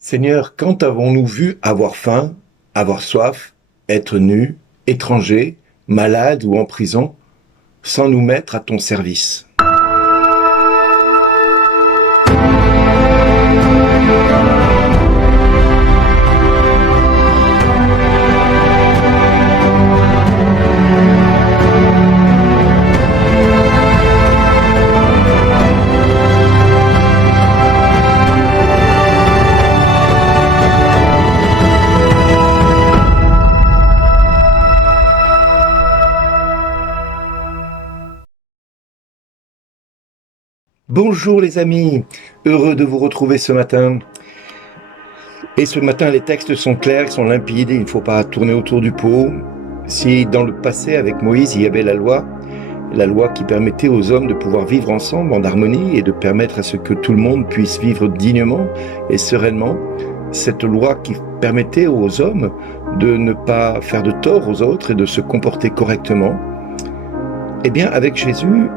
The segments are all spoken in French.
Seigneur, quand avons-nous vu avoir faim, avoir soif, être nus, étrangers, malades ou en prison, sans nous mettre à ton service? Bonjour les amis, heureux de vous retrouver ce matin. Et ce matin, les textes sont clairs, ils sont limpides, il ne faut pas tourner autour du pot. Si dans le passé, avec Moïse, il y avait la loi qui permettait aux hommes de pouvoir vivre ensemble en harmonie et de permettre à ce que tout le monde puisse vivre dignement et sereinement, cette loi qui permettait aux hommes de ne pas faire de tort aux autres et de se comporter correctement, eh bien avec Jésus,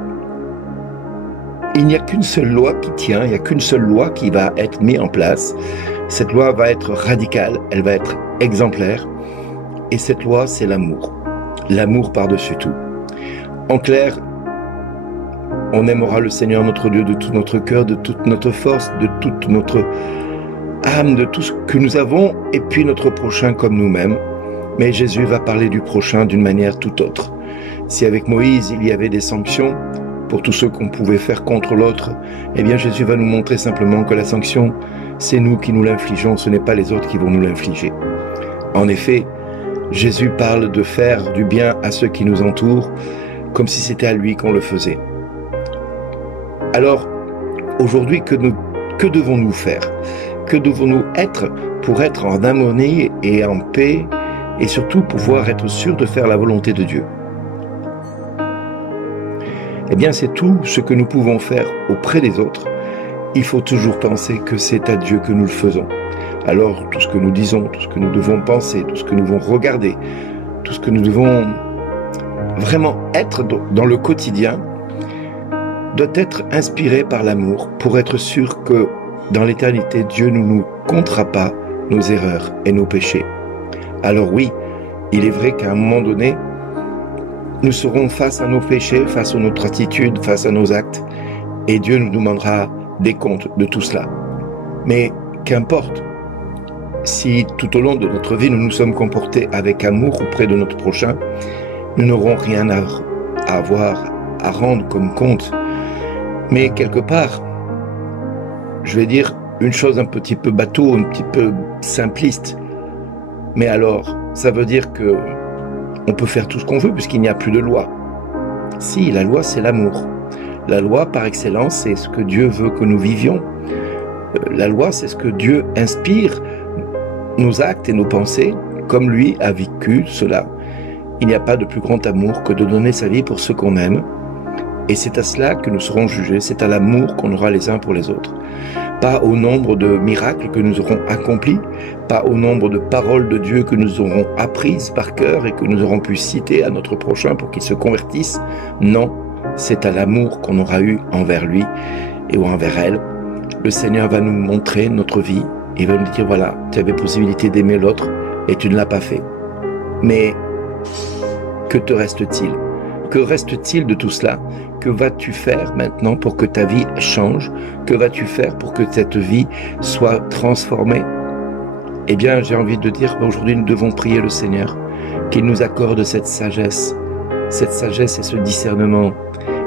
il n'y a qu'une seule loi qui tient, il n'y a qu'une seule loi qui va être mise en place. Cette loi va être radicale, elle va être exemplaire. Et cette loi, c'est l'amour. L'amour par-dessus tout. En clair, on aimera le Seigneur notre Dieu de tout notre cœur, de toute notre force, de toute notre âme, de tout ce que nous avons, et puis notre prochain comme nous-mêmes. Mais Jésus va parler du prochain d'une manière tout autre. Si avec Moïse, il y avait des sanctions, pour tout ce qu'on pouvait faire contre l'autre, eh bien Jésus va nous montrer simplement que la sanction, c'est nous qui nous l'infligeons, ce n'est pas les autres qui vont nous l'infliger. En effet, Jésus parle de faire du bien à ceux qui nous entourent, comme si c'était à lui qu'on le faisait. Alors, aujourd'hui, que devons-nous faire? Que devons-nous être pour être en harmonie et en paix, et surtout pouvoir être sûr de faire la volonté de Dieu? Eh bien, c'est tout ce que nous pouvons faire auprès des autres. Il faut toujours penser que c'est à Dieu que nous le faisons. Alors, tout ce que nous disons, tout ce que nous devons penser, tout ce que nous devons regarder, tout ce que nous devons vraiment être dans le quotidien, doit être inspiré par l'amour pour être sûr que dans l'éternité, Dieu ne nous comptera pas nos erreurs et nos péchés. Alors oui, il est vrai qu'à un moment donné, nous serons face à nos péchés, face à notre attitude, face à nos actes, et Dieu nous demandera des comptes de tout cela. Mais qu'importe, si tout au long de notre vie nous nous sommes comportés avec amour auprès de notre prochain, nous n'aurons rien à avoir, à rendre comme compte. Mais quelque part, je vais dire une chose un petit peu bateau, un petit peu simpliste, mais alors, ça veut dire que on peut faire tout ce qu'on veut puisqu'il n'y a plus de loi. Si, la loi, c'est l'amour. La loi, par excellence, c'est ce que Dieu veut que nous vivions. La loi, c'est ce que Dieu inspire nos actes et nos pensées, comme lui a vécu cela. Il n'y a pas de plus grand amour que de donner sa vie pour ceux qu'on aime. Et c'est à cela que nous serons jugés, c'est à l'amour qu'on aura les uns pour les autres. Pas au nombre de miracles que nous aurons accomplis, pas au nombre de paroles de Dieu que nous aurons apprises par cœur et que nous aurons pu citer à notre prochain pour qu'il se convertisse. Non, c'est à l'amour qu'on aura eu envers lui et envers elle. Le Seigneur va nous montrer notre vie, il va nous dire voilà, tu avais possibilité d'aimer l'autre et tu ne l'as pas fait. Mais que te reste-t-il? Que reste-t-il de tout cela? Que vas-tu faire maintenant pour que ta vie change? Que vas-tu faire pour que cette vie soit transformée? Eh bien, j'ai envie de dire qu'aujourd'hui, nous devons prier le Seigneur, qu'il nous accorde cette sagesse et ce discernement,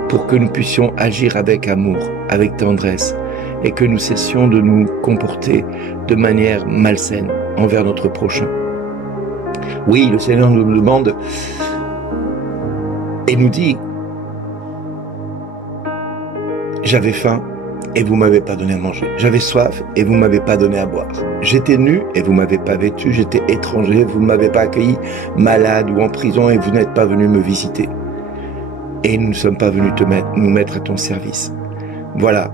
pour que nous puissions agir avec amour, avec tendresse, et que nous cessions de nous comporter de manière malsaine envers notre prochain. Oui, le Seigneur nous demande et nous dit: j'avais faim et vous m'avez pas donné à manger. J'avais soif et vous m'avez pas donné à boire. J'étais nu et vous m'avez pas vêtu. J'étais étranger, vous ne m'avez pas accueilli, malade ou en prison et vous n'êtes pas venu me visiter. Et nous ne sommes pas venus nous mettre à ton service. Voilà,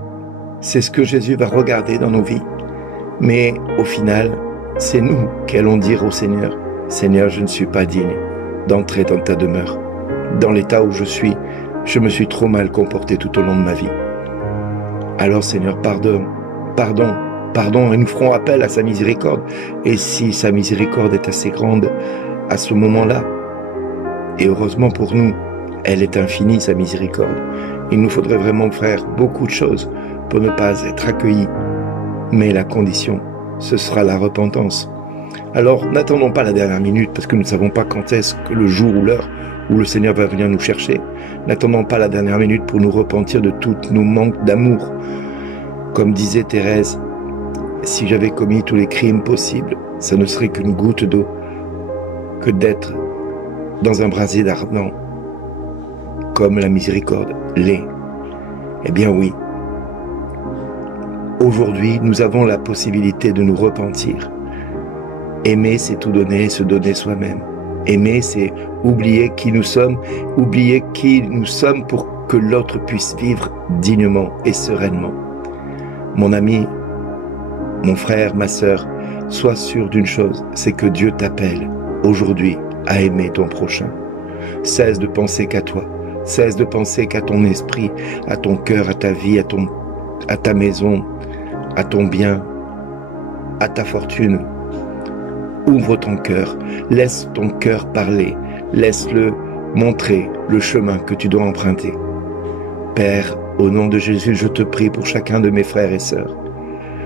c'est ce que Jésus va regarder dans nos vies. Mais au final, c'est nous qui allons dire au Seigneur: Seigneur, je ne suis pas digne d'entrer dans ta demeure. Dans l'état où je me suis trop mal comporté tout au long de ma vie. Alors Seigneur, pardon, pardon et nous ferons appel à sa miséricorde. Et si sa miséricorde est assez grande à ce moment-là, et heureusement pour nous, elle est infinie, sa miséricorde. Il nous faudrait vraiment faire beaucoup de choses pour ne pas être accueillis. Mais la condition, ce sera la repentance. Alors, n'attendons pas la dernière minute, parce que nous ne savons pas quand est-ce que le jour ou l'heure où le Seigneur va venir nous chercher. N'attendons pas la dernière minute pour nous repentir de tous nos manques d'amour. Comme disait Thérèse, si j'avais commis tous les crimes possibles, ça ne serait qu'une goutte d'eau que d'être dans un brasier ardent, comme la miséricorde l'est. Eh bien oui, aujourd'hui, nous avons la possibilité de nous repentir. Aimer, c'est tout donner, se donner soi-même. Aimer, c'est oublier qui nous sommes pour que l'autre puisse vivre dignement et sereinement. Mon ami, mon frère, ma sœur, sois sûr d'une chose, c'est que Dieu t'appelle aujourd'hui à aimer ton prochain. Cesse de penser qu'à toi, cesse de penser qu'à ton esprit, à ton cœur, à ta vie, à ta maison, à ton bien, à ta fortune. Ouvre ton cœur, laisse ton cœur parler, laisse-le montrer le chemin que tu dois emprunter. Père, au nom de Jésus, je te prie pour chacun de mes frères et sœurs.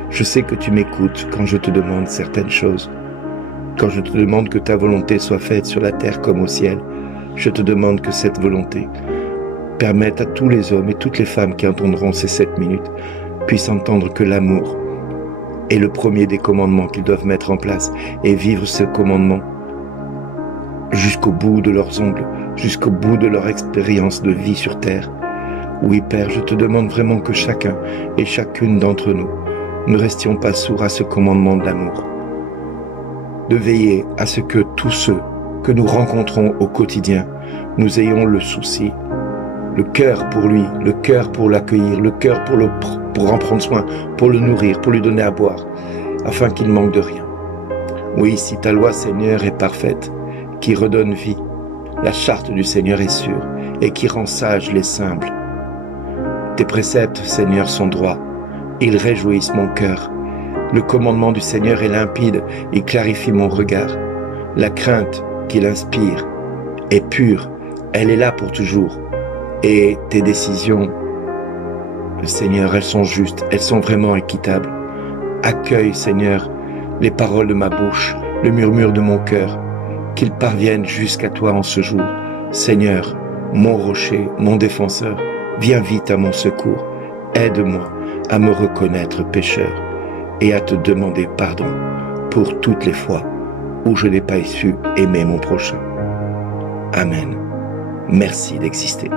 Je sais que tu m'écoutes quand je te demande certaines choses. Quand je te demande que ta volonté soit faite sur la terre comme au ciel, je te demande que cette volonté permette à tous les hommes et toutes les femmes qui entendront ces 7 minutes puissent entendre que l'amour est le premier des commandements qu'ils doivent mettre en place et vivre ce commandement jusqu'au bout de leurs ongles, jusqu'au bout de leur expérience de vie sur terre. Oui, Père, je te demande vraiment que chacun et chacune d'entre nous ne restions pas sourds à ce commandement de l'amour, de veiller à ce que tous ceux que nous rencontrons au quotidien, nous ayons le souci, le cœur pour lui, le cœur pour l'accueillir, le cœur pour en prendre soin, pour le nourrir, pour lui donner à boire, afin qu'il ne manque de rien. Oui, si ta loi, Seigneur, est parfaite, qui redonne vie, la charte du Seigneur est sûre et qui rend sages les simples. Tes préceptes, Seigneur, sont droits, ils réjouissent mon cœur. Le commandement du Seigneur est limpide, il clarifie mon regard. La crainte qu'il inspire est pure, elle est là pour toujours. Et tes décisions, Seigneur, elles sont justes, elles sont vraiment équitables. Accueille, Seigneur, les paroles de ma bouche, le murmure de mon cœur, qu'ils parviennent jusqu'à toi en ce jour. Seigneur, mon rocher, mon défenseur, viens vite à mon secours. Aide-moi à me reconnaître pécheur et à te demander pardon pour toutes les fois où je n'ai pas su aimer mon prochain. Amen. Merci d'exister.